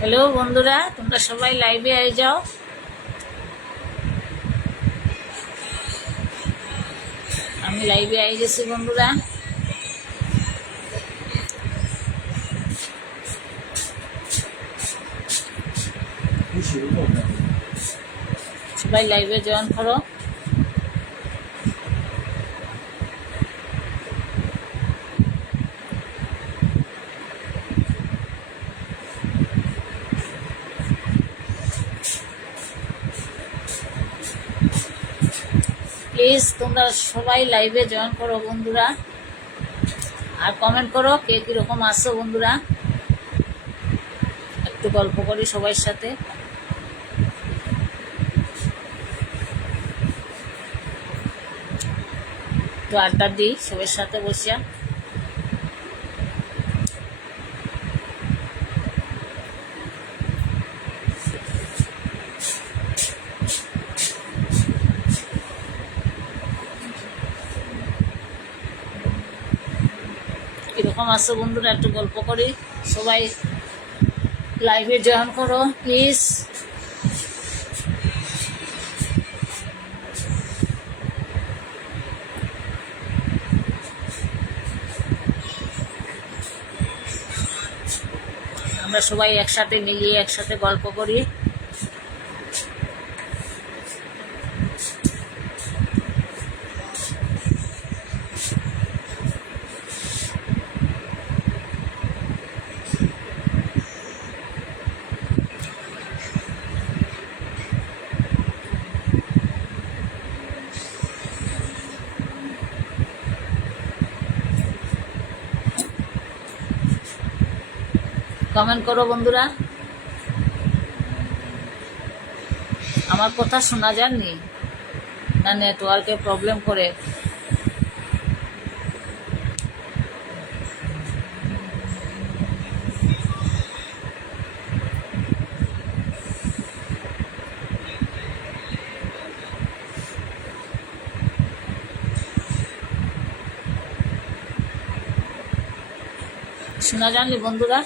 Hello বন্ধুরা, তোমরা সবাই লাইভে আয়ে যাও। আমি লাইভে আয়ে গেছি বন্ধুরা। সবাই লাইভে জয়েন করো। প্লিজ তোমরা সবাই লাইভে জয়েন করো বন্ধুরা, আর কমেন্ট করো কে কিরকম আসছো বন্ধুরা। একটু গল্প করি সবার সাথে। একটু আড্ডা দিই সবার সাথে বসিয়া। কিরকম আছো বন্ধুরা, একটু গল্প করি। সবাই লাইভে জয়েন করো প্লিজ। আমরা সবাই একসাথে মিলিয়ে একসাথে গল্প করি। কমেন্ট করো বন্ধুরা। আমার কথা শোনা যায়নি না নেটওয়ার্কে প্রবলেম করে? শোনা যায়নি বন্ধুরা?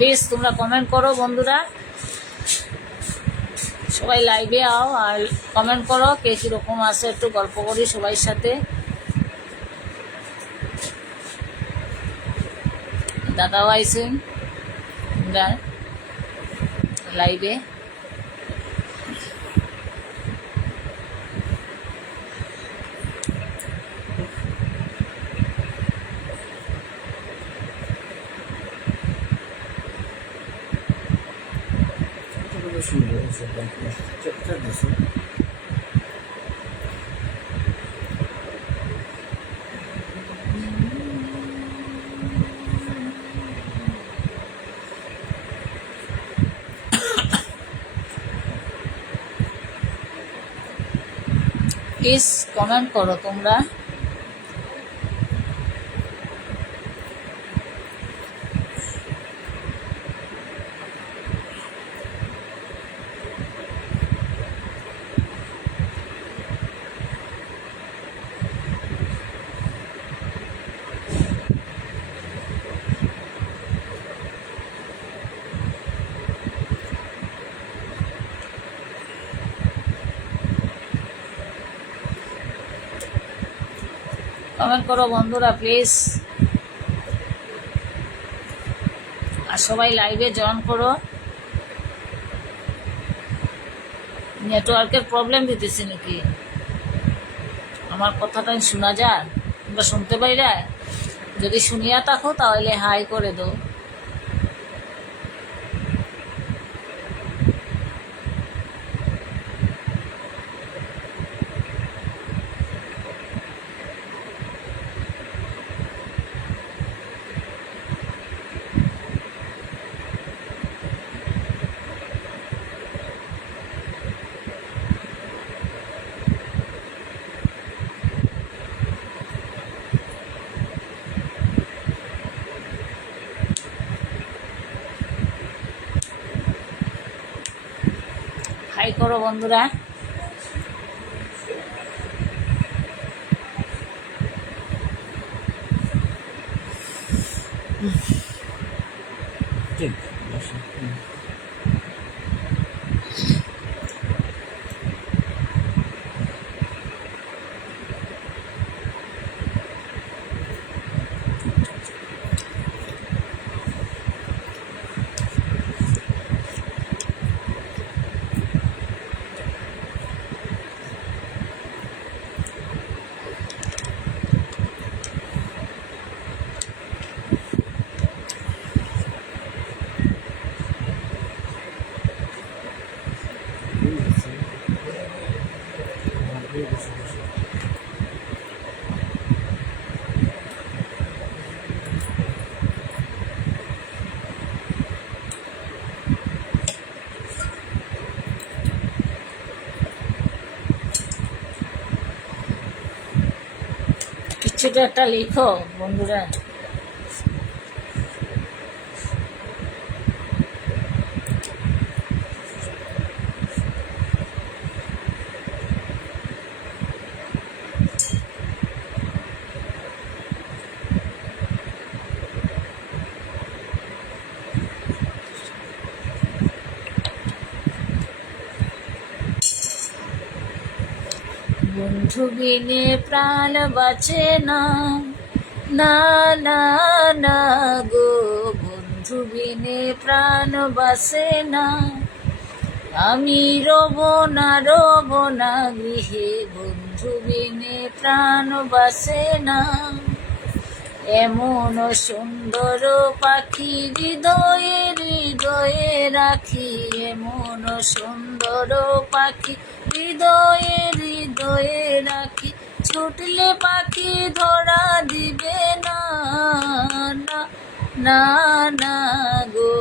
প্লিজ তোমরা কমেন্ট করো বন্ধুরা। সবাই লাইভে আও আর কমেন্ট করো কে কীরকম আছে, একটু গল্প করি সবাই সাথে। দাদাও আইসেন লাইভে। প্লিজ কমেন্ট করো তোমরা। কমেন্ট করো বন্ধুরা প্লিজ, আর সবাই লাইভে জয়েন করো। নেটওয়ার্কের প্রবলেম দিতেছে নাকি? আমার কথাটা শোনা যায়? তোমরা শুনতে পাইরা? যদি শুনিয়া থাকো তাহলে হাই করে দাও। করো বন্ধুরা। কিছুটা একটা লিখো বন্ধুরা। বন্ধু বিনে প্রাণ বাঁচে না, না না না গো, বন্ধু বিনে প্রাণ বাঁচে না। আমি রব না গৃহে, বন্ধু বিনে প্রাণ বাঁচে না। এমন সুন্দর পাখি হৃদয়ে হৃদয়ে রাখি, এমন সুন্দর পাখি হৃদয়ে হৃদয়ে রাখি। ছুটলে পাখি ধরা দিবে না, না না না গো,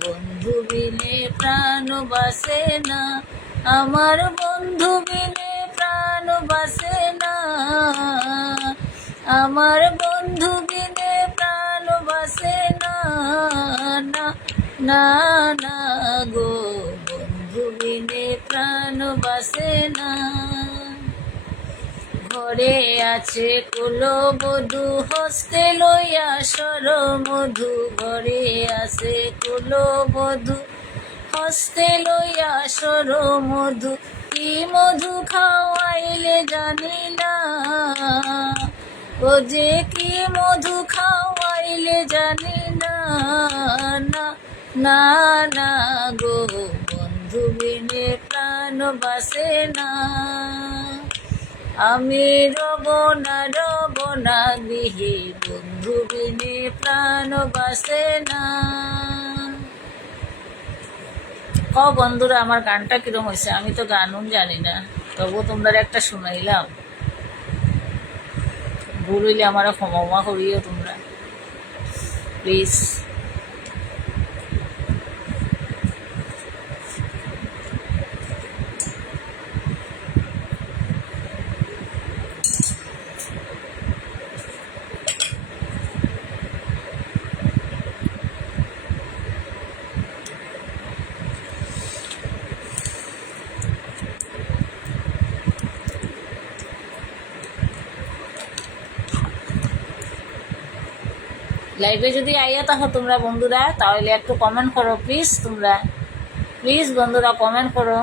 বন্ধু বিনে প্রাণ বাঁচে না। আমার বন্ধু বিনে প্রাণ বাঁচে না, আমার বন্ধু বিনে প্রাণ বাঁচে না, না না না গো, বন্ধু বিনে প্রাণ বাঁচে না। ঘরে আছে কুলবধূ, হস্তে লইয়া সর মধু, ঘরে আছে কুলবধূ, হস্তে লইয়া সর মধু। কি মধু খাওয়াইলে জানি না, ও যে কি মধু খাওয়াইলে জানি না, না না না গো, বন্ধু বিনে প্রাণ বাঁচে না। আমি রব না গৃহে, বন্ধু বিনে প্রাণ বাঁচে না। বন্ধুরা আমার গানটা কিরম হয়েছে? আমি তো গানও জানি না, তবু তোমরা একটা শুনাইলাম। ভুল হইলে আমার ক্ষমা করিও তোমরা, প্লিজ। লাইভে যদি আইয়া থাকো তোমরা বন্ধুরা, তাহলে একটু কমেন্ট করো প্লিজ। তোমরা প্লিজ বন্ধুরা কমেন্ট করো।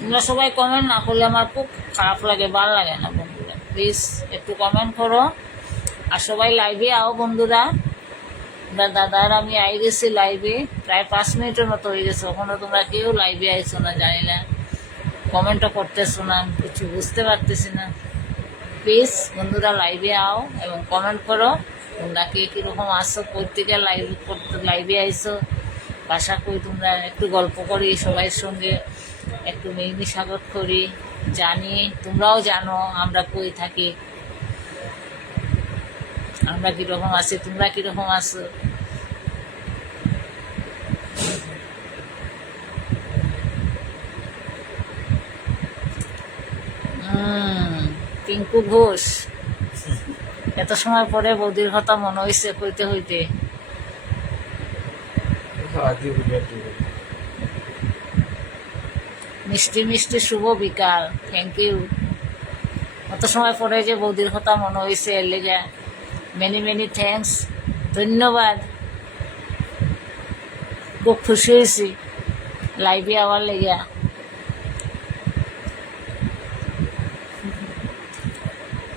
তোমরা সবাই কমেন্ট না করলে আমার খুব খারাপ লাগে, ভালো লাগে না বন্ধুরা। প্লিজ একটু কমেন্ট করো, আর সবাই লাইভে আও বন্ধুরা। দাদার আমি আই গেছি লাইভে, প্রায় 5 মিনিটের মতো হয়ে গেছে, ওখানে তোমরা কেউ লাইভে আইছো না, জানি না, কমেন্টও করতেছো না, আমি কিছু বুঝতে পারতেছি না। প্লিজ বন্ধুরা লাইভে আও এবং কমেন্ট করো, তোমরা কে কীরকম আসছো, প্রত্যেকে লাইভে আইছো, বাসা কই তোমরা, একটু গল্প করি সবাইয়ের সঙ্গে, একটু মেঘনি সাগর করি, জানি তোমরাও জানো আমরা কই থাকি, আমরা কিরকম আছি, তোমরা কিরকম আছো। টিঙ্কু ঘোষ, এত সময় পরে বৌদির কথা মনে হয়েছে কইতে হইতে। মিষ্টি মিষ্টি শুভ বিকাল, থ্যাংক ইউ। অত সময় পরে যে বৌদির কথা মনে হয়েছে এর লেগে মেনি মেনি থ্যাংকস, ধন্যবাদ। খুব খুশি হয়েছি লাইভে আবার লেগে।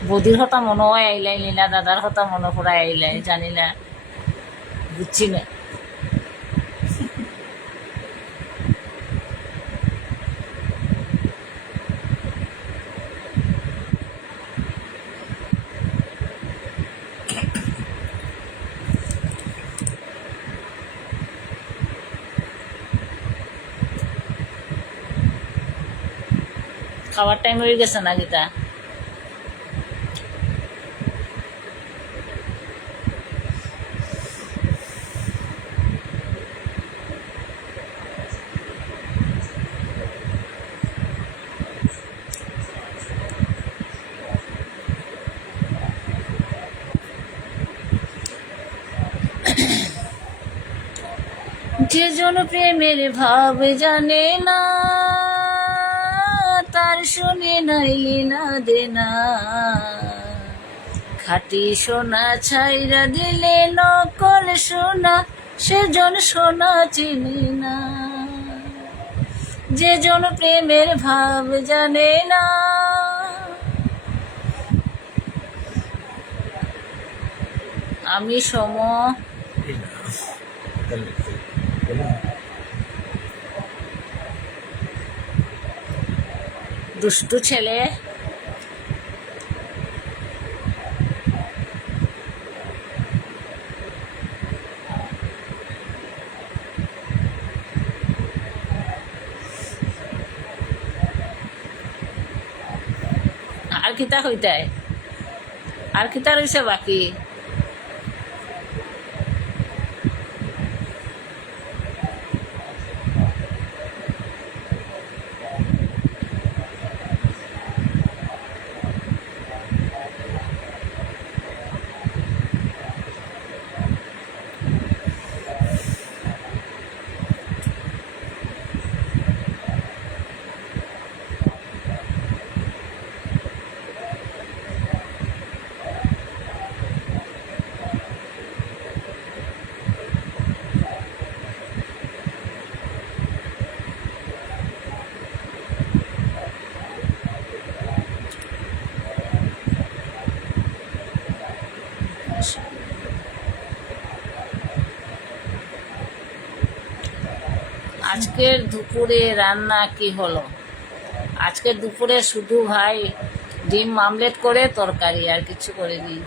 বৌদির কথা মনে হয় আইলাই না, দাদার কথা মনে পড়াই আইলাই, জানি না, বুঝছি না। খাওয়ার টাইম হয়ে গেছে না গীতা? যে জন প্রেমের ভাব জানে না, তার শুনে নাই লীলা দেনা। খাঁটি সোনা ছাইরা দিলে নকল সোনা, সেজন সোনা চিনি না। যে জন প্রেমের ভাব জানে না। আমি সম দুষ্টু ছেলে, আর কিতা হইতায়, আর কিতা রয়েছে বাকি? আজকের দুপুরে রান্না কি হলো? আজকের দুপুরে শুধু ভাই ডিম আমলেট করে তরকারি, আর কিছু করিনি।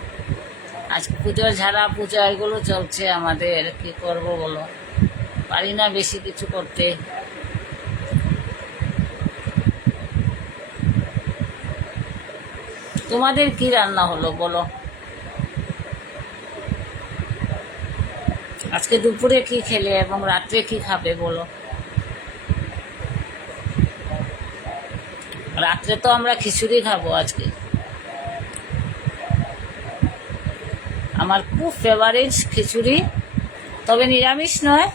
আজকে পুজোর ঝাড়া পূজা এগুলো চলছে আমাদের, কি করব বলো, পারি না বেশি কিছু করতে। তোমাদের কি রান্না হলো বলো? আজকে দুপুরে কি খেলে এবং রাত্রে কি খাবে বলো? রাত্রে তো আমরা খিচুড়ি খাবো আজকে। আমার খুব ফেভারিট খিচুড়ি, তবে নিরামিষ নয়,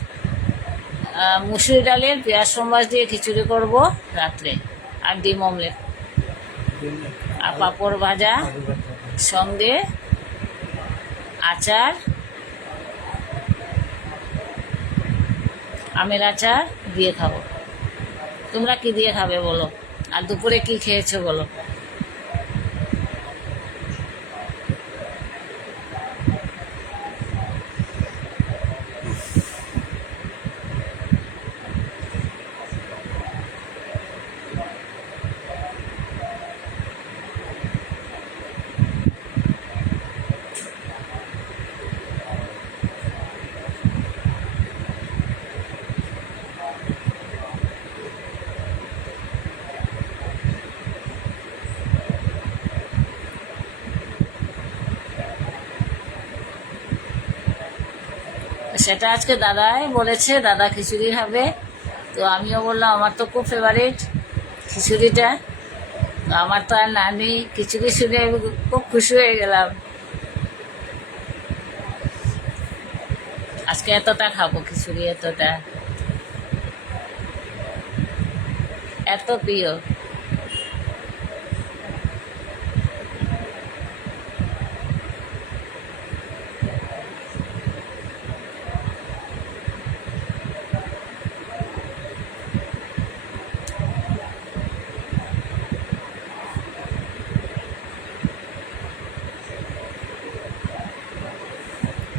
মুসুরি ডালের পেঁয়াজ সম্বাস দিয়ে খিচুড়ি করব রাত্রে, আর ডিম অমলেট আর পাঁপড় ভাজা, সঙ্গে আচার, আমের আচার দিয়ে খাবো। তোমরা কি দিয়ে খাবে বলো? আর দুপুরে কি খেয়েছো বলো? সেটা আজকে দাদাই বলেছে, দাদা খিচুড়ি খাবে। তো আমিও বললাম আমার তো খুব ফেভারিট খিচুড়িটা। তো আমার তো আর নানি, খিচুড়ি শুনে আমি খুব খুশি হয়ে গেলাম। আজকে এতটা খাবো খিচুড়ি, এতটা, এত প্রিয়।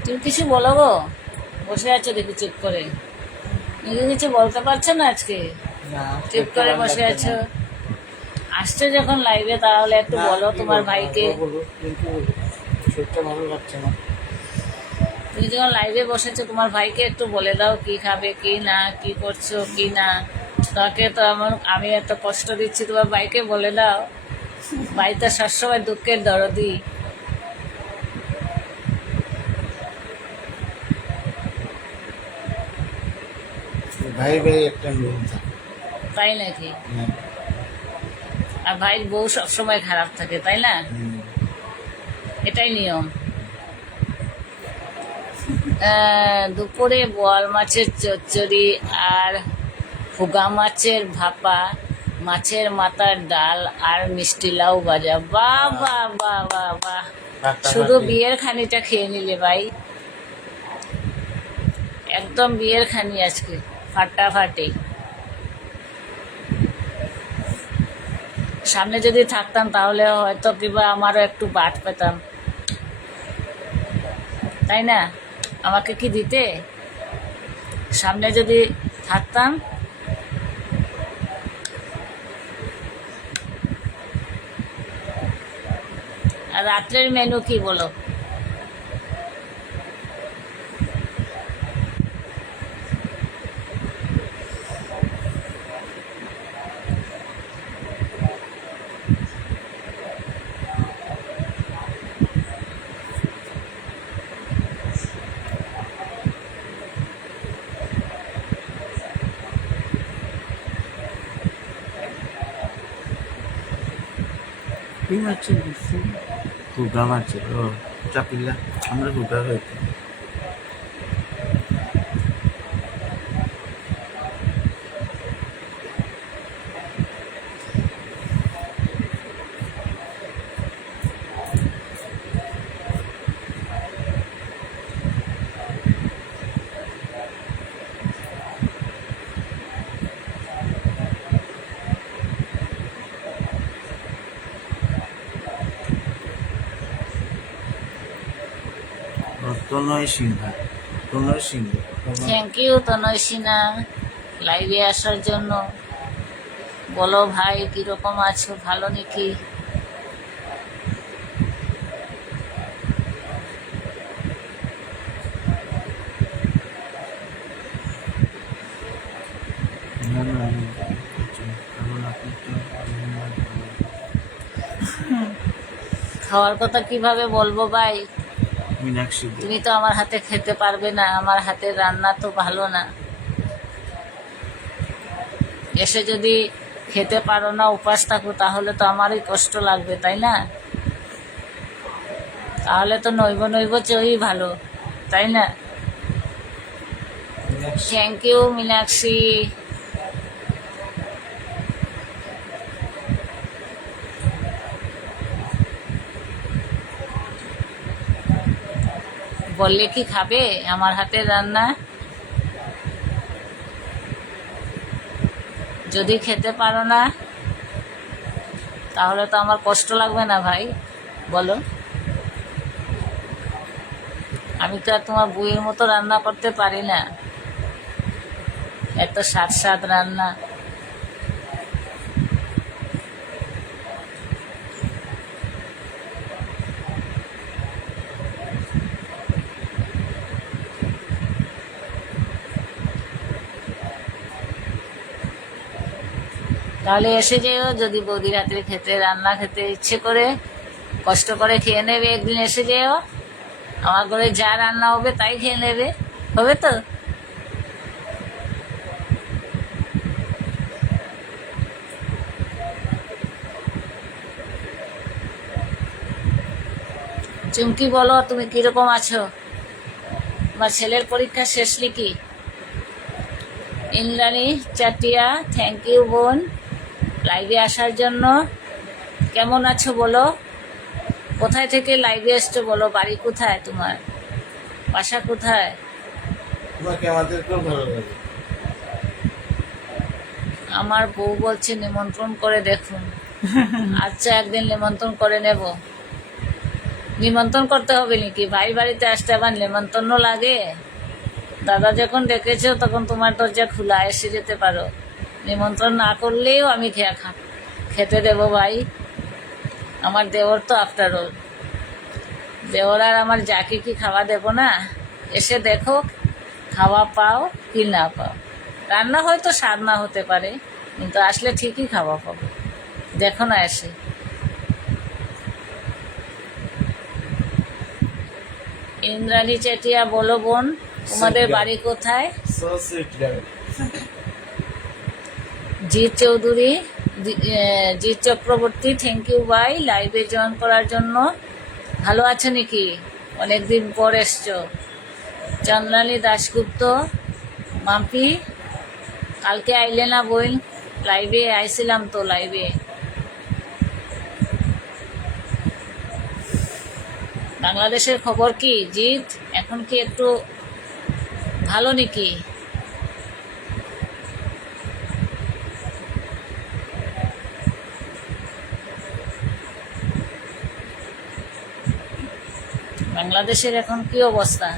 তুমি কিছু বলো গো, বসে আছো দেখি চুপ করে, নিজে কিছু বলতে পারছো না আজকে, না, চুপ করে বসে আছো। আসছো যখন লাইভে তাহলে একটু না, বলো কি তোমার বলবো, ভাইকে। বলো, কিন্তু শরীরটা ভালো লাগছে না। তুমি যখন লাইভে বসেছো তোমার ভাইকে একটু বলে দাও কি খাবে কি না, কি করছো কি না। তাকে তো আমি এত কষ্ট দিচ্ছি, তোমার ভাইকে বলে দাও। ভাই তো সবসময় দুঃখের দরদি। ভাই ভাই একটা নিয়ম থাকে। তাই নাকি? হ্যাঁ। আর ভাইয়ের বউ সবসময় খারাপ থাকে, তাই না? এটাই নিয়ম। দুপুরে বোয়াল মাছের চচ্চড়ি আর ফুগা মাছের ভাপা, মাছের মাথার ডাল আর মিষ্টি লাউ ভাজা। বাহ বাহ বাহ বাহ বাহ, শুধু বিয়ের খানিটা খেয়ে নিলে ভাই, একদম বিয়ের খানি আজকে, ফাটাফাটি। সামনে যদি থাকতাম তাহলে হয়তো কিংবা আমারও একটু বাট পেতাম, তাই না? আমাকে কি দিতে? সামনে যদি থাকতাম। আর রাত্রের মেনু কি বলো? কি মাছের দিচ্ছি? ঘুগা মাছের, ও চাপিল্লা, আমরা ঘুগা হয়েছে। তনয় সিংহা, তনয় সিংহ। থ্যাংক ইউ তনয় সিনহা লাইভে আসার জন্য। বলো ভাই কিরকম আছো, ভালো নাকি? না না, কারণ আপনি তো খাওয়ার কথা কিভাবে বলবো ভাই? মীনাক্ষী দে। তুমি তো আমার হাতে খেতে পারবে না, আমার হাতের রান্না তো ভালো না। এসে যদি খেতে পারো না, উপাস থাকো, তাহলে তো আমারই কষ্ট লাগবে, তাই না? তাহলে তো নইব নইব চেয়েই ভালো, তাই না? Thank you Meenakshi. বললে কি খাবে আমার হাতের রান্না? যদি খেতে পারো না তাহলে তো আমার কষ্ট লাগবে না ভাই, বলো? আমি তো আর তোমার বউয়ের মতো রান্না করতে পারি না, এত স্বাদ স্বাদ রান্না। তাহলে এসে যেও, যদি বৌদির হাতের খেতে রান্না খেতে ইচ্ছে করে, কষ্ট করে খেয়ে নেবে, একদিন এসে যেও, আমার ঘরে যা রান্না হবে তাই খেয়ে নেবে, হবে তো? চুমকি বলো তুমি কিরকম আছো? আমার ছেলের পরীক্ষা শেষ নাকি? ইন্দ্রাণী চাটিয়া, থ্যাংক ইউ বোন লাইভে আসার জন্য। কেমন আছো বলো? কোথায় থেকে লাইভে এসছো বলো? বাড়ি কোথায় তোমার? বাসা কোথায়? তোমাকে আমাদের খুব ভালো লাগে। আমার বউ বলছে নিমন্ত্রণ করে দেখুন। আচ্ছা, একদিন নিমন্ত্রণ করে নেব। নিমন্ত্রণ করতে হবে নাকি? ভাই বাড়িতে আসতে আবার নিমন্ত্রণ লাগে? দাদা যখন ডেকেছো তখন তোমার দরজা খোলা, এসে যেতে পারো। নিমন্ত্রণ না করলেও আমি খেতে দেবো ভাই। আমার দেওর তো আফটার অল দেওর, আর আমার যাকে কি খাওয়া দেবো না? এসে দেখো, খাওয়া পাও কি না পাও। রান্না হয়তো স্বাদ না হতে পারে, কিন্তু আসলে ঠিকই খাওয়া পাবো। দেখো না এসে। ইন্দ্রাণী চেটিয়া বলো বোন, তোমাদের বাড়ি কোথায়? So sweet girl. Jeet Chowdhury, Jeet Chakraborty, thank you ভাই লাইভে জয়েন করার জন্য। ভালো আছো নাকি? অনেকদিন পর এসছো। চন্দ্রানী দাশগুপ্ত, মাম্পি কালকে আইলে না বই? লাইভে আইছিলাম তো লাইভে। বাংলাদেশের খবর কি জিৎ? এখন কি একটু ভালো নাকি? বাংলাদেশের এখন কি অবস্থা?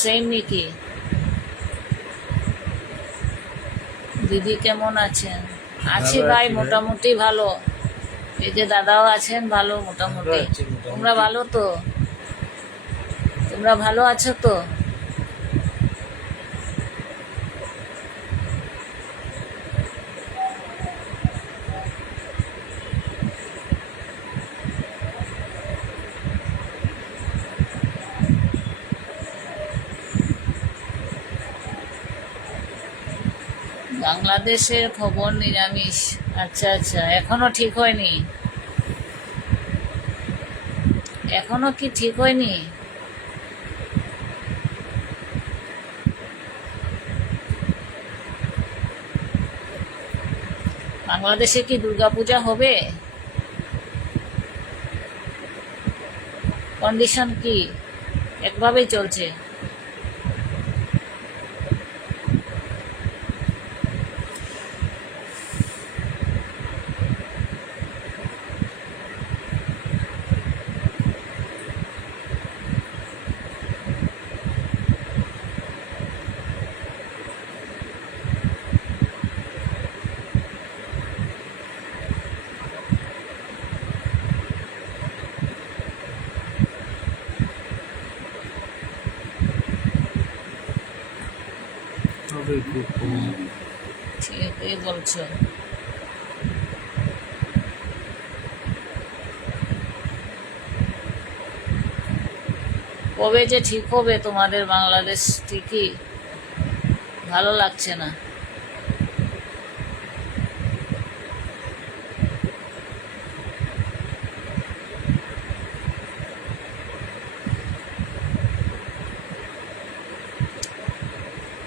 সেম নাকি? দিদি কেমন আছেন? আছি ভালো ভাই, আছি ভাই। মোটামুটি ভালো। এই যে দাদাও আছেন ভালো মোটামুটি। ভালো আছি মোটামুটি। তোমরা ভালো তো? তোমরা ভালো আছো তো? বাংলাদেশের খবর নিরামিষ। আচ্ছা আচ্ছা, এখনো ঠিক হয়নি? এখনো কি ঠিক হয়নি? বাংলাদেশে কি দুর্গাপূজা হবে? কন্ডিশন কি? একভাবেই চলছে? তবে খুব কম। ঠিকই বলছো। কবে যে ঠিক হবে তোমাদের বাংলাদেশ? ঠিকই ভালো লাগছে না।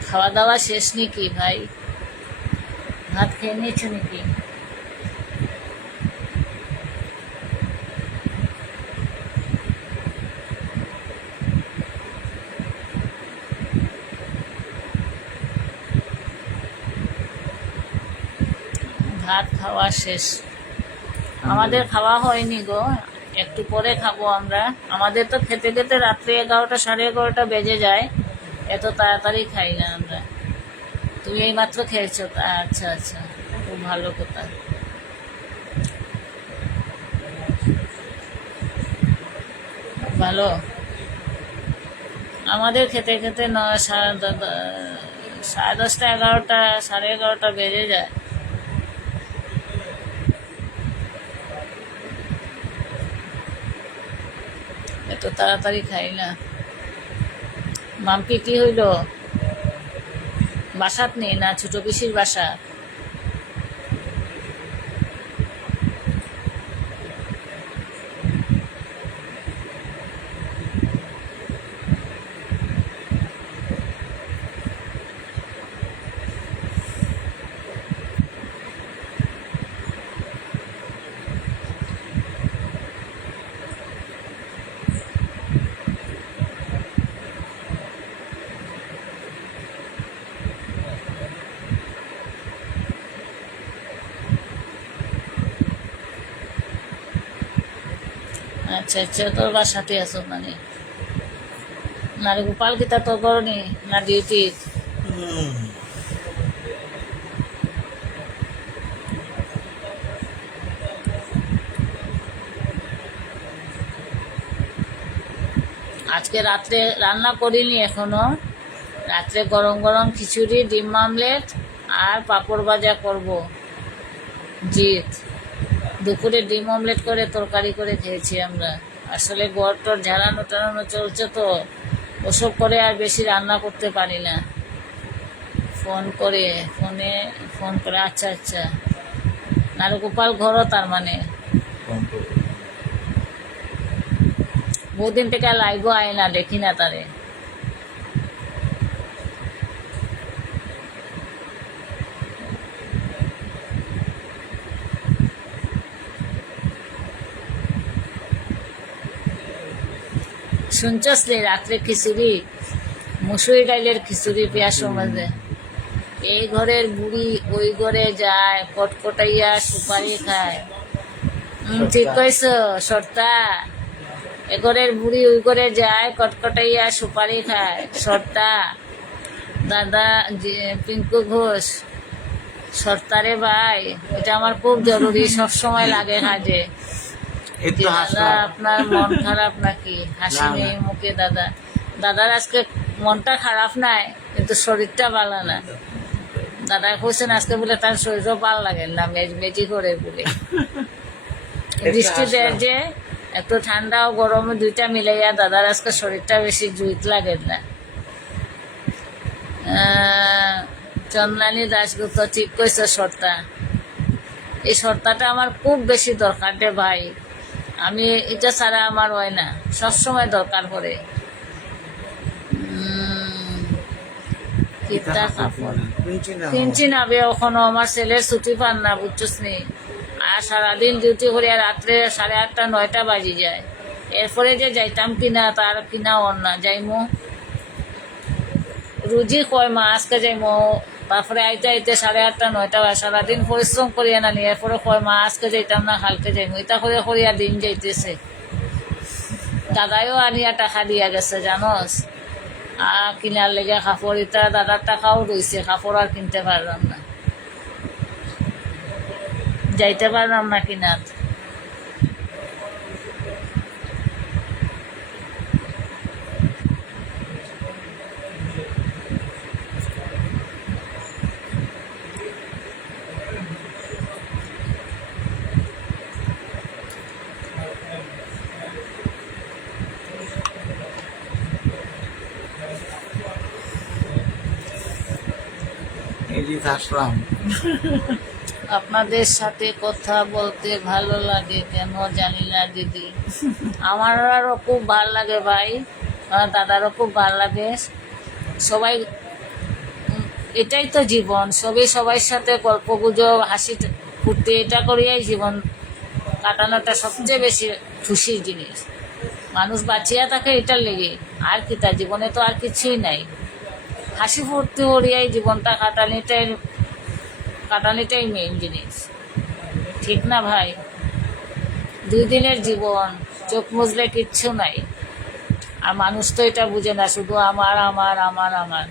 খাওয়া দাওয়া শেষ নাকি ভাই? ভাত খেয়ে নিয়েছো নাকি? ভাত খাওয়া শেষ। আমাদের খাওয়া হয়নি গো, একটু পরে খাবো আমরা। আমাদের তো খেতে খেতে রাত্রে 11টা 11:30 বেজে যায়। এত তাড়াতাড়ি খাই না আমরা। তুমি এইমাত্র খেয়েছো? আচ্ছা আচ্ছা, খুব ভালো কথা। ভালো। আমাদের খেতে খেতে 10:30 11টা 11:30 বেজে যায়। এত তাড়াতাড়ি খাই না। মাম্পি কি হইল? বাসাত নেই না ছোট পিসির বাসা? আচ্ছা আচ্ছা, তোর বাসাতে আছো মানে? না রে গোপাল, কিতা তোর করনি না ডিউটি? আজকে রাত্রে রান্না করিনি এখনো। রাত্রে গরম গরম খিচুড়ি, ডিম আমলেট আর পাঁপড় ভাজা করব। জিত দুপুরে ডিম অমলেট করে তরকারি করে খেয়েছি আমরা। আসলে ঘর টর ঝাড়ানো টাড়ানো চলছে তো, ওসব করে আর বেশি রান্না করতে পারি না। ফোন করে আচ্ছা আচ্ছা। নারুগোপাল ঘরও তার মানে বহুদিন থেকে লাইভও আয় না, দেখি না তারে। শুনছস রে রাত্রে খিচুড়ি, মুসুরি ডাইলের খিচুড়ি পেঁয়াজ মাঝে। এই ঘরের বুড়ি ওই ঘরে যায়, কটকটাইয়া সুপারি খায়। ঠিক কইস সর্তা। এ ঘরের বুড়ি ওই ঘরে যায়, কটকটাইয়া সুপারি খায়। সর্তা দাদা পিঙ্কু ঘোষ, সর্তারে ভাই, এটা আমার খুব জরুরি, সবসময় লাগে কাজে। দাদা আপনার মন খারাপ নাকি? হাসি নেই মুখে দাদা। দাদার আজকে মনটা খারাপ নাই, কিন্তু শরীরটা ভালো না। দাদা কইছেন আজকে বলে তার শরীরও ভালো লাগে না, মেজি করে বলে। বৃষ্টি দেয় যে, একটু ঠান্ডা ও গরম দুইটা মিলাইয়া দাদার আজকে শরীরটা বেশি জুইত লাগে না। চন্দ্রানী দাশগুপ্ত, ঠিক কইছে সর্তা। এই সর্তাটা আমার খুব বেশি দরকার রে ভাই। আমি এটা ছাড়া আমার হয় না, সবসময় দরকার পড়ে। কিনছি না বে, ওখানে আমার ছেলের ছুটি পান না, বুঝছস নি। আর সারাদিন ডিউটি করিয়া রাত্রে 8:30 9টা বাজি যায়। এরপরে যে যাইতাম কিনা, তার কিনা ওর না যাইমো। রুজি কয় মা আজকে যাইমো, তারপরে আইতে আইতে 8:30 9টা বাজে। সারাদিন পরিশ্রম করিয়া না নিয়ে এরপরে কয় মা আজকে যাইতাম না, কালকে যাইমো। এটা করে করিয়া দিন যাইতেছে। দাদাইও আনিয়া টাকা দিয়া গেছে জানোস, কিনার লেগে কাপড়। এটা দাদার টাকাও রয়েছে, কাপড় আর কিনতে পারলাম না, যাইতে পারলাম না কিনার। আসলাম। আপনাদের সাথে কথা বলতে ভালো লাগে কেন জানি না দিদি। আমারও খুব ভালো লাগে ভাই, আমার দাদারও খুব ভালো লাগে। সবাই, এটাই তো জীবন। সবাই সাথে গল্প গুজব হাসি ফুর্তি এটা করিয়াই জীবন কাটানোটা সবচেয়ে বেশি খুশির জিনিস। মানুষ বাঁচিয়া থাকে এটার লেগে, আর কি তার জীবনে তো আর কিছুই নাই। হাসি ফুর্তি করিয়াই জীবনটা কাটানিটাই মেইন জিনিস, ঠিক না ভাই? 2 দিনের জীবন, চোখ মুজলে কিচ্ছু নাই। আর মানুষ তো এটা বুঝে না, শুধু আমার আমার আমার আমার।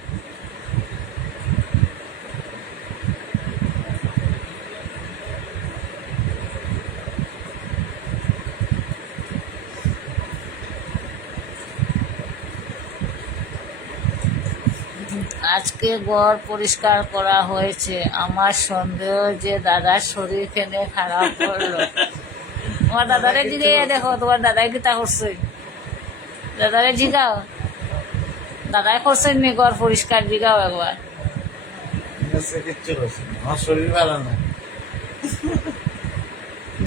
আজকে ঘর পরিষ্কার করা হয়েছে। আমার সন্দেহ যে দাদার শরীর কেনে খারাপ করলো। তোমার দাদারে জিগাইয়া দেখো, তোমার দাদাই কিতা করছে, দাদারে জিগাও। দাদাই করছেন নি ঘর পরিষ্কার দিঘাও একবার? কিচ্ছু করছি না, আমার শরীর ভালো না।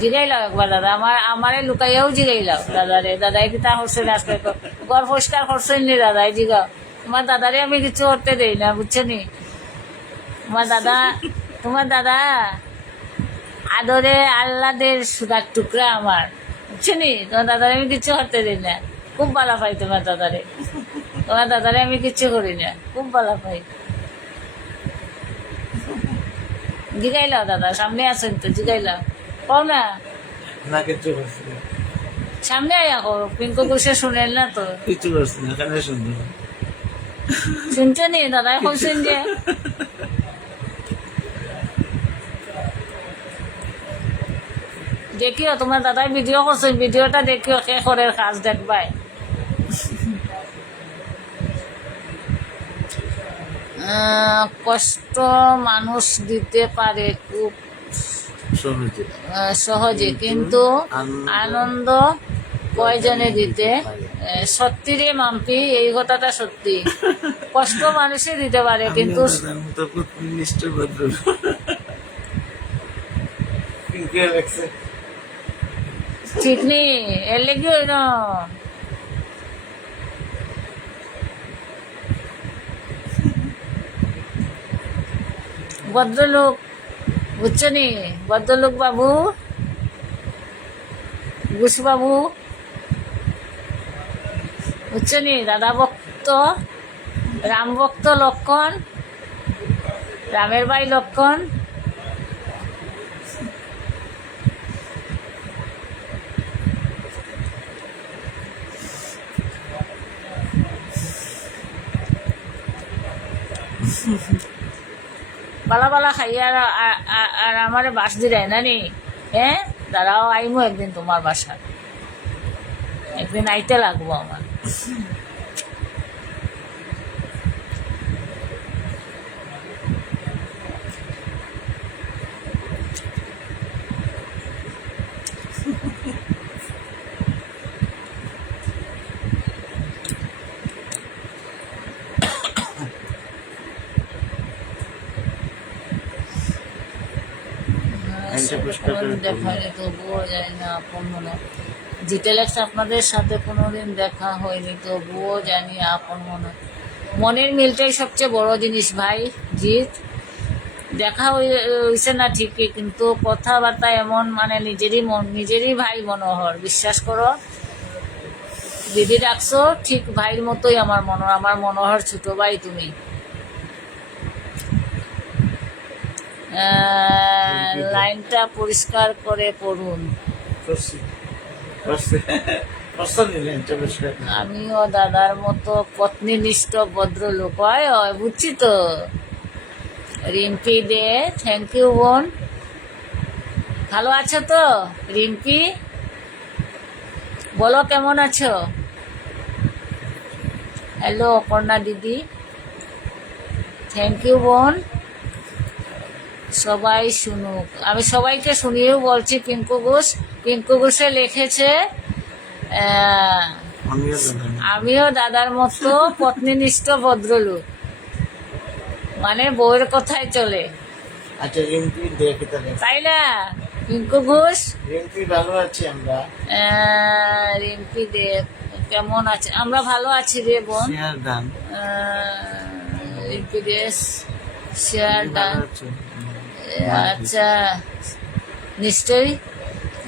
জিগাইলাও একবার দাদা, আমারে লুকাইয়াও জিগাইলাও দাদারে, দাদাই কি তা করছেন আজকে ঘর পরিষ্কার করছেন নি দাদাই জিগাও। তোমার দাদারে আমি কিছু করতে দেই না, বুঝছো নি? তোমার দাদা আদরে আল্লাদের সুদার টুকরা আমার, বুঝছো নি? তোমার দাদারে আমি কিছু করতে দিই না, খুব ভালো পাই তোমার দাদারে। তোমার দাদারে আমি কিচ্ছু করি না, খুব ভালো পাই। জিগাইলাও দাদা, সামনে আছেন তো, জিগাইলাও পাও না? না কিচ্ছু করছি না, সামনে আয়া করো, পিঙ্কু কুসে শুনেন না তো? কিচ্ছু করছি না, এখানে শুনতে হবে। শুনছো নি দাদা বলছেন যে? দেখিও তোমার দাদাই ভিডিও করছেন, ভিডিওটা দেখিও, কে করে কাজ দেখবাই। কষ্ট মানুষ দিতে পারে খুব সহজে সহজে, কিন্তু আনন্দ কয়জনে দিতে সত্যি রে মাম্পি, এই কথাটা সত্যি। কষ্ট মানুষে দিতে পারে, কিন্তু দাদার মতো নিষ্ঠ ভদ্র পিঙ্কি লাগছে। ঠিক নেই, এর লেগে ওই না ভদ্রলোক, বুঝছো নি? ভদ্রলোক বাবু, ঘুষ বাবু, বুঝছো নি? দাদা ভক্ত, রাম ভক্ত লক্ষণ, রামের ভাই লক্ষণ। বালা বালা খাইয়া আর আমারে বাস দিলাই না নি? হ্যাঁ, দাঁড়াও, আইমো একদিন তোমার বাসা, একদিন আইতে লাগবো আমার। দেখালে তবুও যায় না আপন মনে, ডিটেলস আপনাদের সাথে কোনোদিন দেখা হয়নি, তবুও জানি আপন মনে। মনের মিলটাই সবচেয়ে বড় জিনিস ভাই জিৎ। দেখা হয়েছে না ঠিকই, কিন্তু কথাবার্তা এমন, মানে নিজেরই মন, নিজেরই ভাই মনোহর, বিশ্বাস করো। দিদি ডাকছো ঠিক ভাইয়ের মতোই আমার মনোহর ছোট ভাই তুমি। লাইনটা পরিষ্কার করে পড়ুন। আমিও দাদার মতো পত্নীনিষ্ঠ ভদ্রলোক হয়, বুঝছি তো। রিম্পি দে, থ্যাংক ইউ বোন। ভালো আছো তো রিম্পি? বলো কেমন আছো? হ্যালো অপর্ণা দিদি, থ্যাংক ইউ বোন। সবাই শুনুক, আমি সবাইকে শুনিয়েও বলছি। পিঙ্কু ঘোষে লিখেছে আমিও দাদার মতো পত্নীনিষ্ঠ ভদ্রলোক, মানে বউয়ের কথাই চলে। আচ্ছা রিম্পি দেখি তাহলে, তাই না? পিঙ্কু ঘোষ, রিম্পি ভালো আছি আমরা। রিম্পি দেখ কেমন আছে? আমরা ভালো আছি রে বোন। শেয়ার দান, রিম্পি দেশ শেয়ার ডান। আচ্ছা নিশ্চয়ই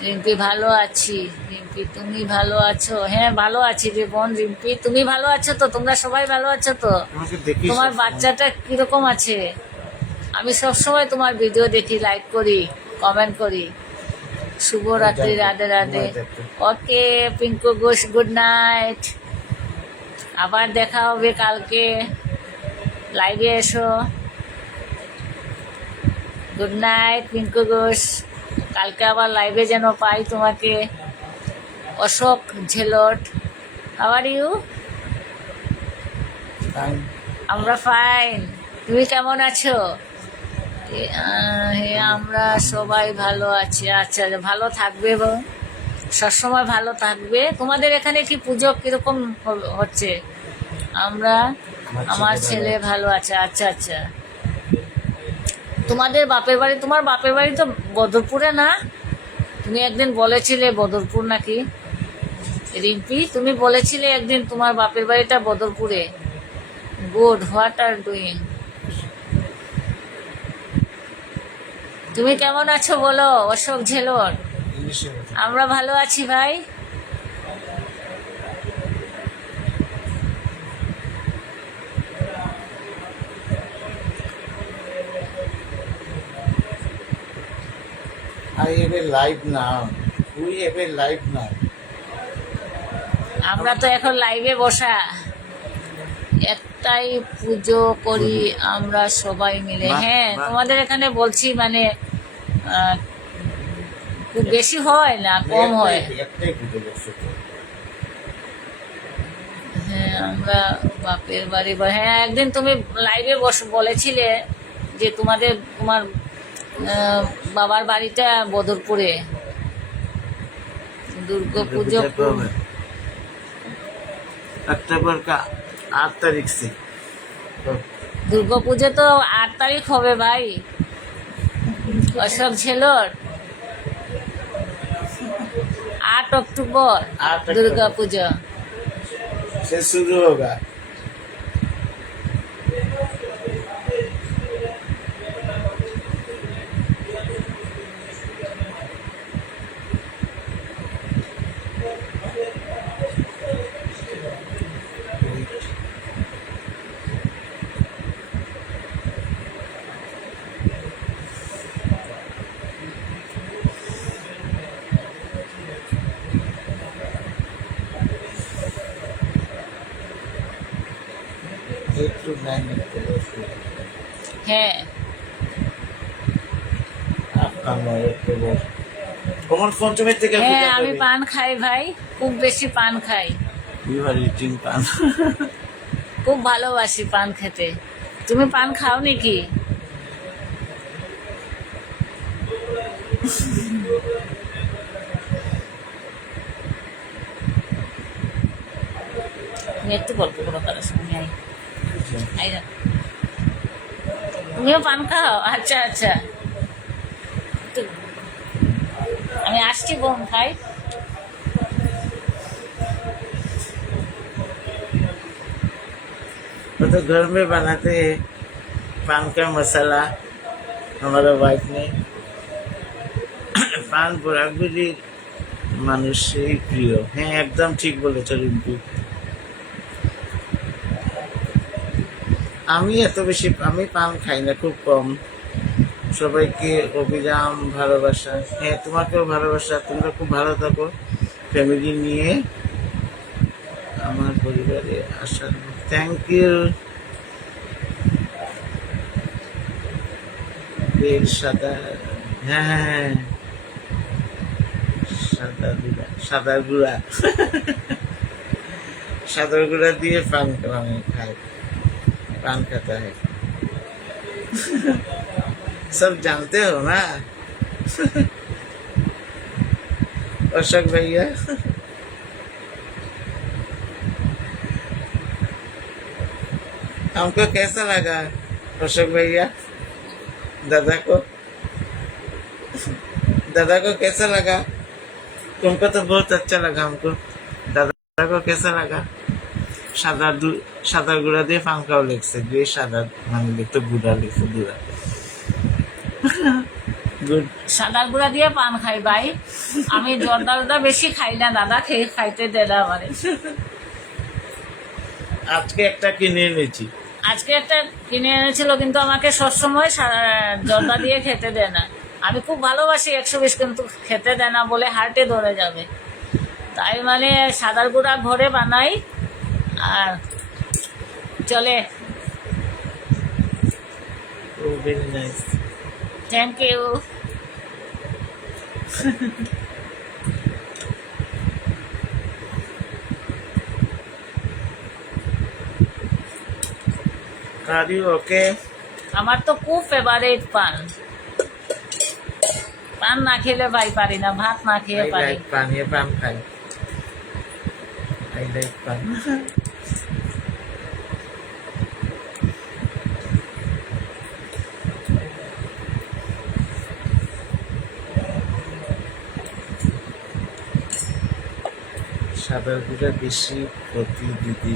রিম্পি ভালো আছি। রিম্পি তুমি ভালো আছো? হ্যাঁ ভালো আছি রে বোন। রিম্পি তুমি ভালো আছো তো? তোমরা সবাই ভালো আছো তো? তোমার বাচ্চাটা কিরকম আছে? আমি সবসময় তোমার ভিডিও দেখি, লাইক করি, কমেন্ট করি। শুভরাত্রি, রাধে রাধে। ওকে পিঙ্কু ঘোষ, গুড নাইট। আবার দেখা হবে কালকে, লাইভে এসো। গুড নাইট পিঙ্কু ঘোষ, কালকে আবার লাইভে যেন পাই তোমাকে। Ashok Jhelat, how are you? আমরা ফাইন, তুমি কেমন আছো? আমরা সবাই ভালো আছি। আচ্ছা ভালো থাকবে, সবসময় ভালো থাকবে। তোমাদের এখানে কি পুজো কিরকম হচ্ছে? আমরা আমার ছেলে ছেলে ভালো ভালো আছে। আচ্ছা আচ্ছা, তোমাদের বাপের বাড়ি, তোমার বাপের বাড়ি তো বদরপুরে না? তুমি একদিন বলেছিলে বদরপুর নাকি? রিম্পি, তুমি বলেছিলে একদিন তোমার বাপের বাড়িটা বদরপুরে। Good, what are doing? তুমি কেমন আছো বলো অশোক ঝেলর? ইংলিশে কথা। আমরা ভালো আছি ভাই। I have a live now. We have a live now. আমরা তো এখন লাইভে বসা, একটাই পুজো করি আমরা সবাই মিলে। বাহ, হ্যাঁ, বাহ। তোমাদের এখানে বলছি মানে খুব বেশি হয় না কম হয়? একটাই পুজো করছে তো। হ্যাঁ, আমরা বাপের বাড়ি হ্যাঁ, একদিন তুমি লাইভে বলেছিলে যে তোমার বাবার বাড়িটা বদরপুরে। দুর্গাপুজো पूजा कब है? अक्टूबर का 8 तारीख से। দুর্গাপুজো তো 8 তারিখ হবে ভাই। অশোক ঝেলর 8 অক্টোবর 8 अक्टूबर দুর্গাপুজো। से शुरू होगा। একটু নাইন হ্যাঁ, আমার অক্টোবর কমন পঞ্চমের থেকে হ্যাঁ, পূজা আমি করবি। পান খাই ভাই, খুব বেশি পান খাই। You are eating pan. খুব ভালোবাসি পান খেতে। তুমি পান খাও নাকি? তুমি একটু গল্প করো কারোর সঙ্গে। আই না, তুমিও পান খাও? আচ্ছা আচ্ছা, আমি আসছি বোন ভাই। वो तो घर में बनाते हैं पान का मसाला हमारा वाइफ ने। পান বরাবরই মানুষের প্রিয়। হ্যাঁ, একদম ঠিক বলেছ রিম্পি। আমি পান খাই না, খুব কম। সবাইকে অবিরাম ভালোবাসা। হ্যাঁ, তোমাকেও ভালোবাসা। তোমরা খুব ভালো থাকো, ফ্যামিলি নিয়ে আমার পরিবারে আসার। Thank you. বেল সাদা, হ্যাঁ, সাদা গুঁড়া সাদা গুঁড়া দিয়ে পান খাই, पान खाता है। सब जानते हो ना अशोक भैया। हमको कैसा लगा अशोक भैया? दादा को कैसा लगा? तुमको तो बहुत अच्छा लगा। हमको दादा को कैसा लगा? সাদা গুঁড়া দিয়ে পাঙ্কাও লেগছে, যে সাদা মানে দেখতে গুঁড়া লেগছে গুঁড়া। গুড। সাদা গুঁড়া দিয়ে পান খাই ভাই। আমি জর্দাটা বেশি খাই না, দাদা খাইতে দেয় না আমারে। আজকে একটা কিনে এনেছি। আজকে একটা কিনে এনেছিল, কিন্তু আমাকে সবসময় জর্দা দিয়ে খেতে দেয় না। আমি খুব ভালোবাসি 120, কিন্তু খেতে দেয় না, বলে হার্টে ধরে যাবে। তাই মানে সাদা গুঁড়া ঘরে বানাই আর চলে। Very nice, thank you. Are you okay? আমার তো খুব ফেভারিট পান। পান না খেলে ভাই পারি না, ভাত না খেয়ে আই পারি। লাইক পান। ये पान खाई। I like पान। সাদার গুঁড়া বেশি ক্ষতি দিদি,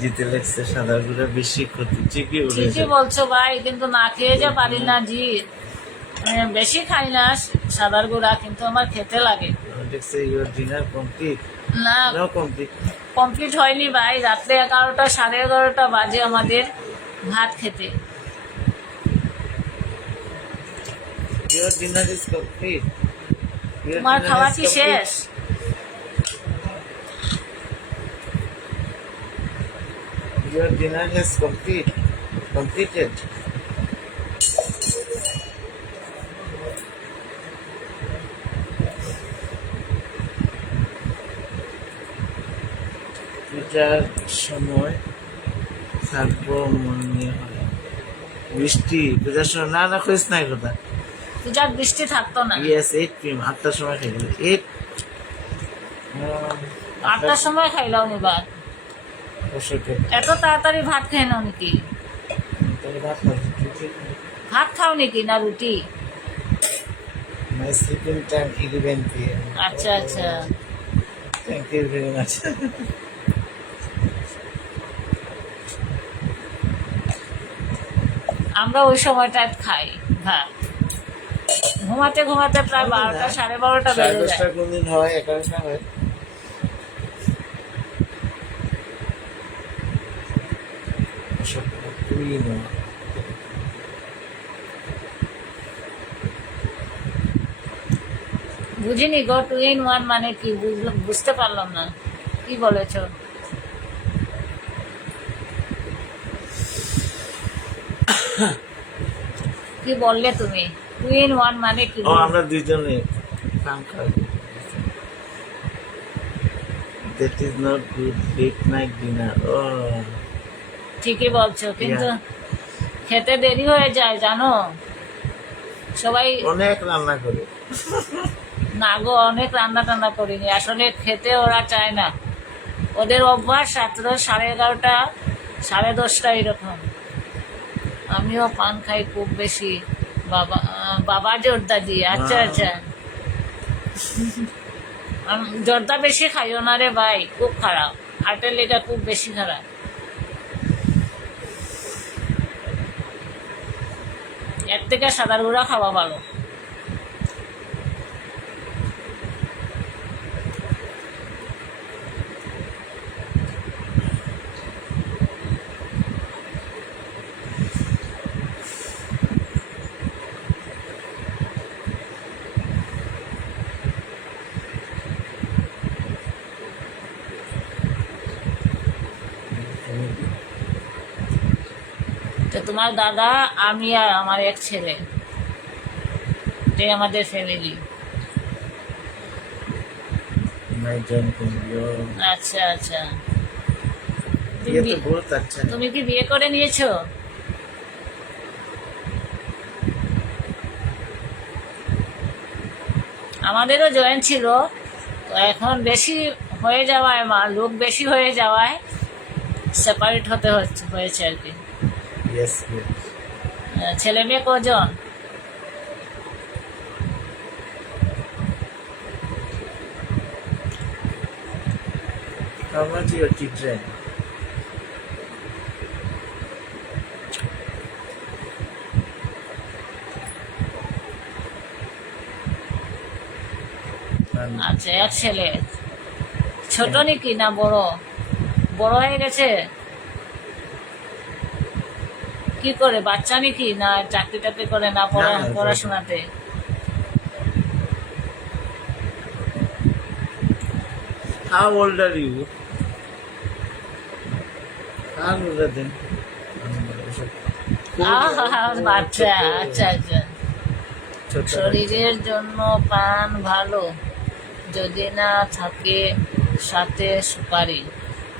জিতে লেগছে সাদার গুঁড়া বেশি ক্ষতি, ঠিকই বলেছে। ঠিকই বলছো ভাই, কিন্তু না খেয়ে যে পারি না জি। বেশি খাই না সাদার গুঁড়া, কিন্তু আমার খেতে লাগে। দেখছে ইউর ডিনার কমপ্লিট, না নো কমপ্লিট। কমপ্লিট হয়নি ভাই, রাত্রে 11টা 11:30 বাজে আমাদের ভাত খেতে। Your dinner is complete. তোমার খাওয়া কি শেষ? Your dinner has completed. পূজার সময় থাকবো মনে হয় বৃষ্টি, পূজার সময় না না কইস নাই কথা। পূজার বৃষ্টি থাকতো না। ইয়েস 8 PM, 8টার সময় খাই গেল। 8 8টার সময় খাইলাও নি ভাত? এত তাড়াতাড়ি ভাত খেয়ে নাও নাকি? ভাত খাও নাকি না রুটি? My sleeping time 11 PM. আচ্ছা আচ্ছা। Thank you very much. আমরা ওই সময়টা খাই ভাত, ঘুমাতে ঘুমাতে প্রায় 12টা 12:30 বেজে যায়। 10:30 কোনদিন হয়, 11টা হয়। বুঝিনি গো, 2 in 1 মানে কি? বুঝতে পারলাম না কি বলেছ। কি বললে তুমি? 2 in 1 মানে কি? ও আমরা দুইজনে পান খাই। That is not good late night dinner. Oh. ঠিকই বলছো, কিন্তু খেতে দেরি হয়ে যায় জানো। সবাই অনেক রান্না করে। না গো, অনেক রান্না টান্না করিনি, আসলে খেতে ওরা চায় না। ওদের অভ্যাস রাত্র 11:30 10:30 এরকম। আমিও পান খাই খুব বেশি। বাবা জর্দা দিয়ে। আচ্ছা আচ্ছা। জর্দা বেশি খাইও না রে ভাই, খুব খারাপ। হার্টের লেগা খুব বেশি খারাপ। এর থেকে সাদার গুঁড়া খাওয়া ভালো। তো তোমার দাদা, আমি আর আমার এক ছেলে, এটাই আমাদের family. My joint family. Oh. আচ্ছা আচ্ছা। ये तो बहुत अच्छा है। তুমি কি বিয়ে করে নিয়েছো? আমাদেরও জয়েন্ট ছিল, তো এখন বেশি হয়ে যাওয়ায়, লোক বেশি হয়ে যাওয়ায় সেপারেট হয়েছে আর কি। Yes, yes. ছেলে মেয়ে কজন? How much your children? আচ্ছা, এক ছেলে। ছোট নাকি না বড়? বড় হয়ে গেছে? কি করে, বাচ্চা নাকি না চাকরি টাকরি করে না পড়াশোনাতে? How old are you? How old are them? বাচ্চা। আচ্ছা আচ্ছা। শরীরের জন্য পান ভালো, যদি না থাকে সাথে সুপারি।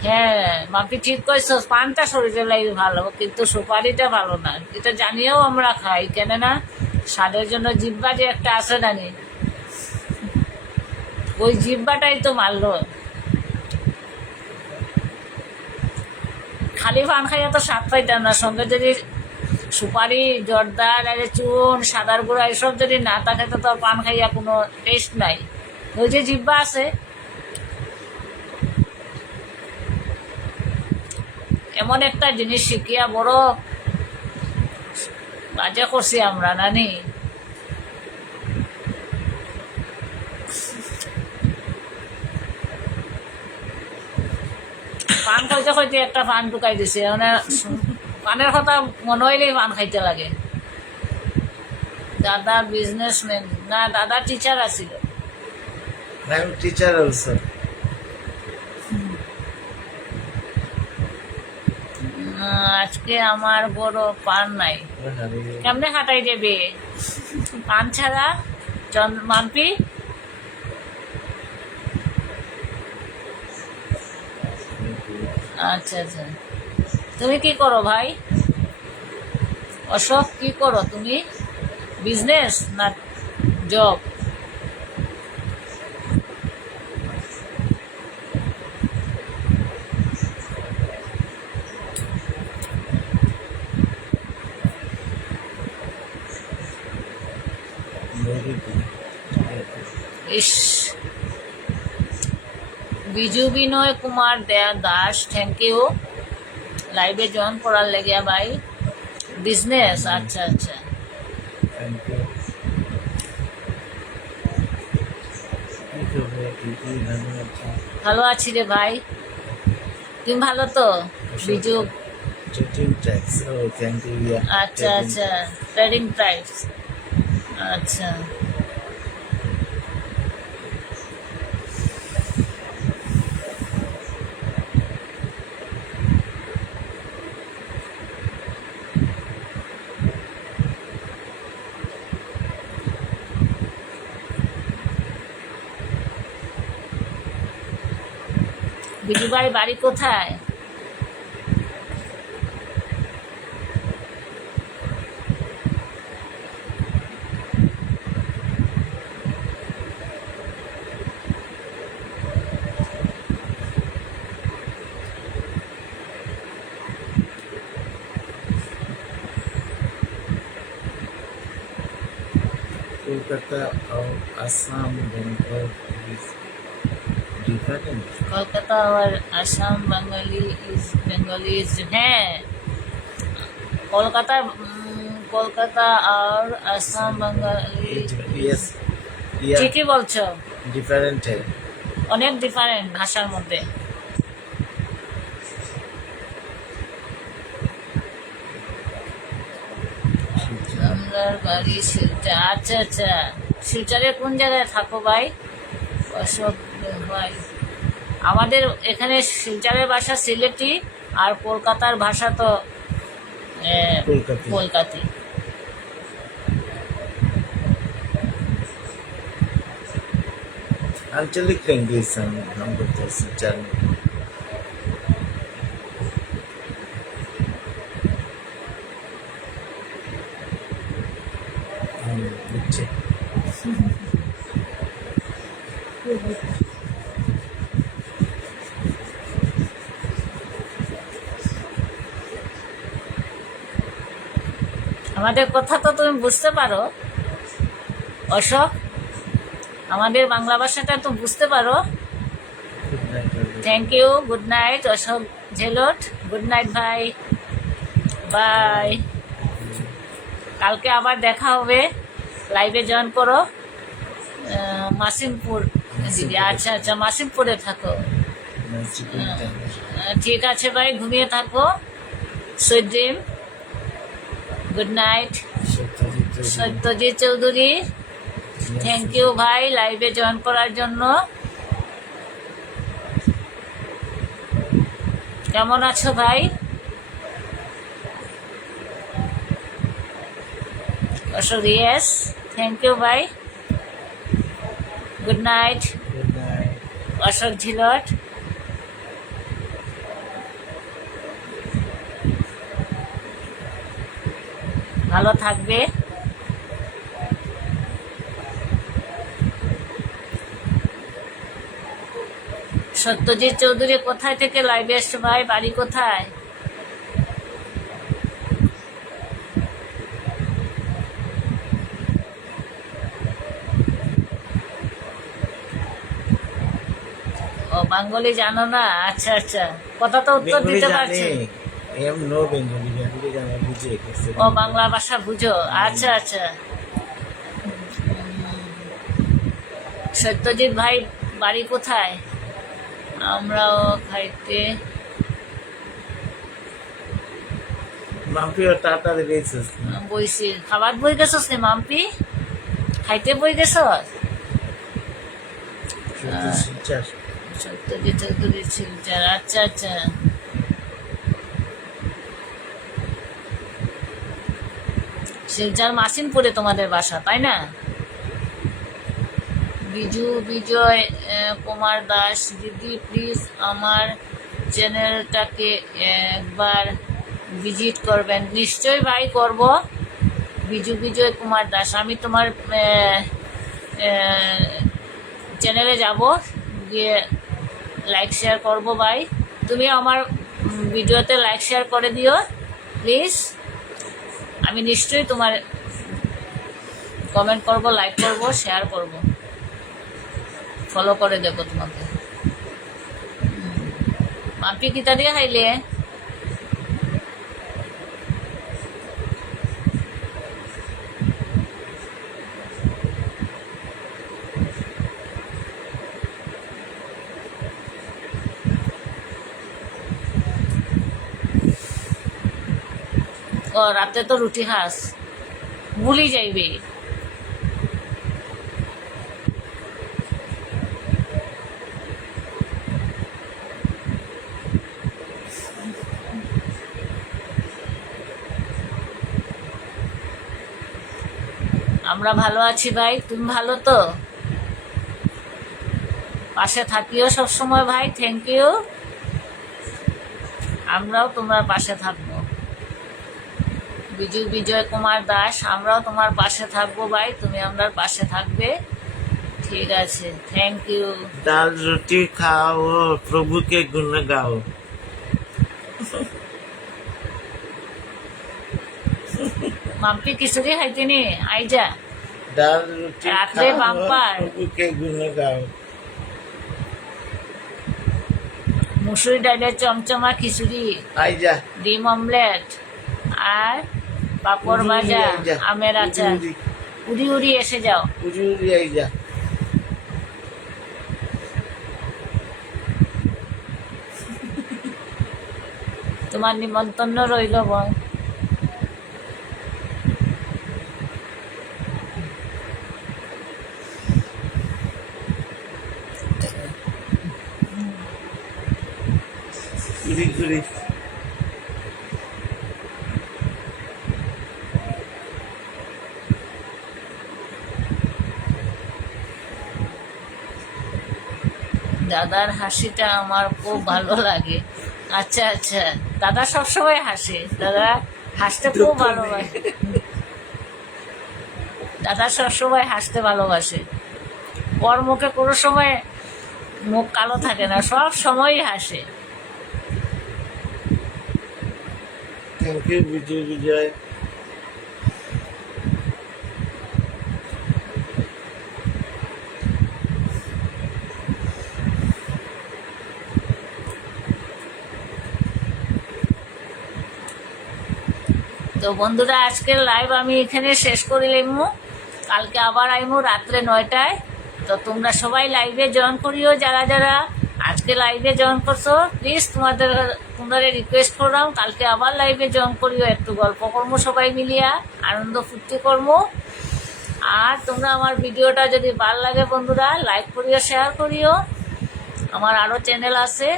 হ্যাঁ মাপি ঠিক কইছো, পানটা শরীরের লাগে ভালো, কিন্তু সুপারিটা ভালো না। এটা জানিয়েও আমরা খাই, কেন না স্বাদের জন্য জিহ্বা যে একটা আছে জানি, ওই জিহ্বাটাই তো মারলো। খালি পান খাইয়া তো স্বাদ পাইতাম না, সঙ্গে যদি সুপারি, জর্দা, চুন, সাদার গুঁড়া এসব যদি না থাকে তো পান খাইয়া কোনো টেস্ট নাই। ওই যে জিহ্বা আছে, এমন একটা জিনিস শিখিয়া বড় বাজে করছি আমরা নানি। পান খাইতে খাইতে একটা পান ঢুকাই দিছে, মানে পানের কথা মনে হইলেই পান খাইতে লাগে। দাদা বিজনেসম্যান না, দাদা টিচার আছিল। I am teacher also. আজকে আমার বড় পান নাই। কেমনে হাঁটাই দেবে পান ছাড়া মাম্পি? আচ্ছা আচ্ছা, তুমি কি করো ভাই? অশোক কি করো তুমি? বিজনেস না জব? ইস, বিজু বিনয় কুমার দেয়া দাস, থ্যাংক ইউ লাইভে জয়েন করার লেগিয়া ভাই। বিজনেস, আচ্ছা আচ্ছা। ভালো আছি রে ভাই, তুমি ভালো তো? বিজু আচ্ছা আচ্ছা, ট্রেডিং টাইপস, আচ্ছা। বিজু ভাই বাড়ি কোথায়? Kolkata or Assam, Bengal is different. Kolkata আর আসাম বেঙ্গলি ইজ, হ্যাঁ কলকাতা, কলকাতা আর আসাম বাঙালি Yes, yeah, ঠিকই বলছো, different है। অনেক ডিফারেন্ট ভাষার মধ্যে। আমরার বাড়ি শিলচর, আচ্ছা আচ্ছা। শিলচরে কোন জায়গায় থাকো ভাই? অশোক ভাই, আমাদের এখানে শিলচরের ভাষা সিলেটি, আর কলকাতার ভাষা তো কলকাতি। आंचलिक लैंग्वेज हम बोलते हैं संचार में। बच्चे আমাদের কথা তো তুমি বুঝতে পারো অশোক, আমাদের বাংলা ভাষাটা তো বুঝতে পারো। Thank you, good night Ashok Jhelat, good night ভাই, বাই। কালকে আবার দেখা হবে, লাইভে জয়েন করো। মাসিমপুর দিদি, আচ্ছা আচ্ছা, মাসিমপুরে থাকো। ঠিক আছে ভাই, ঘুমিয়ে থাকো, sweet dream, good night. Satyajit Chowdhury, thank you ভাই লাইভে জয়েন করার জন্য। কেমন আছো ভাই? অশোক, ইয়েস, থ্যাংক ইউ ভাই, গুড নাইট অশোক ঝিলট। ভালো থাকবে। সত্যজিৎ চৌধুরী কোথায় থেকে লাইভে এসছো ভাই? বাড়ি কোথায়? ও, বাঙালি জানো না? আচ্ছা আচ্ছা, কথা তো উত্তর দিতে পারছি। এম নো বেঙ্গলি, বেঙ্গলি জানা বুঝে গেছে। ও বাংলা ভাষা বুঝো, আচ্ছা আচ্ছা। সত্যজিৎ ভাই বাড়ি কোথায়? আমরাও খাইতে মাম্পি ও তাড়াতাড়ি বেঁচেছ না। বইছি। খাবার বই গেছস নি মাম্পি? খাইতে বই গেছস? শুধু শিলচার। সত্যজিৎ চৌধুরী শিলচর, আচ্ছা আচ্ছা। শিলচর মাসিমপুরে তোমাদের বাসা, তাই না? বিজু বিজয় কুমার দাস দিদি, প্লিজ আমার চ্যানেলটাকে একবার ভিজিট করবেন। নিশ্চয়ই ভাই করব। বিজু বিজয় কুমার দাস, আমি তোমার চ্যানেলে যাব, গিয়ে লাইক শেয়ার করব ভাই। তুমি আমার ভিডিওতে লাইক শেয়ার করে দিও প্লিজ। আমি নিশ্চয়ই তোমার কমেন্ট করব, লাইক করব, শেয়ার করব, ফলো করে দেবো তোমাকে। মাম্পি কিতা দিয়ে খাইলে? ও রাতে তো রুটি খাস, ভুলি যাইবে। আমরা ভালো আছি ভাই, তুমি ভালো তো? পাশে থাকিও সবসময় ভাই, থ্যাংক ইউ। আমরাও তোমার পাশে থাকবো। বিজু বিজয় কুমার দাস, আমরাও তোমার পাশে থাকবো ভাই, তুমি আমার পাশে থাকবে। ঠিক আছে, থ্যাংক ইউ। दाल रोटी खाओ, प्रभु के गुण गाओ। মাম্পি খিচুড়ি খাইতিনি, আই যা। दाल रोटी रात्रे खाओ, बाम्पर। प्रभु के गुण गाओ। মুসুরি ডালের চমচমা খিচুড়ি, आई जा। ডিম অমলেট আর পাপড় ভাজা, আমের আচার। উড়ি উড়ি এসে যাও। उड़ी उड़ी आई जा। তোমার নিমন্ত্রণ রইল বল। उड़ी उड़ी। দাদার হাসিটা আমার খুব ভালো লাগে। আচ্ছা আচ্ছা, দাদা সবসময় হাসে, দাদা হাসতে খুব ভালোবাসে। দাদা সবসময় হাসতে ভালোবাসে, ওর মুখে কোনো সময় মুখ কালো থাকে না, সব সময়ই হাসে। Thank you Vijay Vijay. তো বন্ধুরা, আজকের লাইভ আমি এখানে শেষ করে নিলাম। কালকে আবার আইমু রাত্রে 9টায়। তো তোমরা সবাই লাইভে জয়েন করিও, যারা যারা আজকে লাইভে জয়েন করছো প্লিজ তোমরা রিকোয়েস্ট করলাম কালকে আবার লাইভে জয়েন করিও, একটু গল্প করবো সবাই মিলিয়া, আনন্দ ফুর্তি করবো। আর তোমরা আমার ভিডিওটা যদি ভালো লাগে বন্ধুরা লাইক করিও, শেয়ার করিও। আমার আরও চ্যানেল আছে,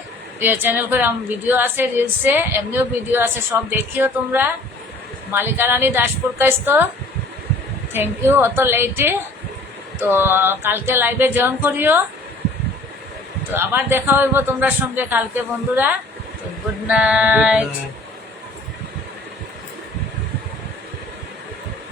চ্যানেল করে আমার ভিডিও আছে, রিলসে এমনিও ভিডিও আছে, সব দেখিও তোমরা। মালিকা রানী দাসপুর কাছ তো থ্যাংক ইউ অত লেটে। তো কালকে লাইভে জয়েন করিও। তো আবার দেখা হইব তোমরা সঙ্গে কালকে বন্ধুরা। তো গুড নাইট।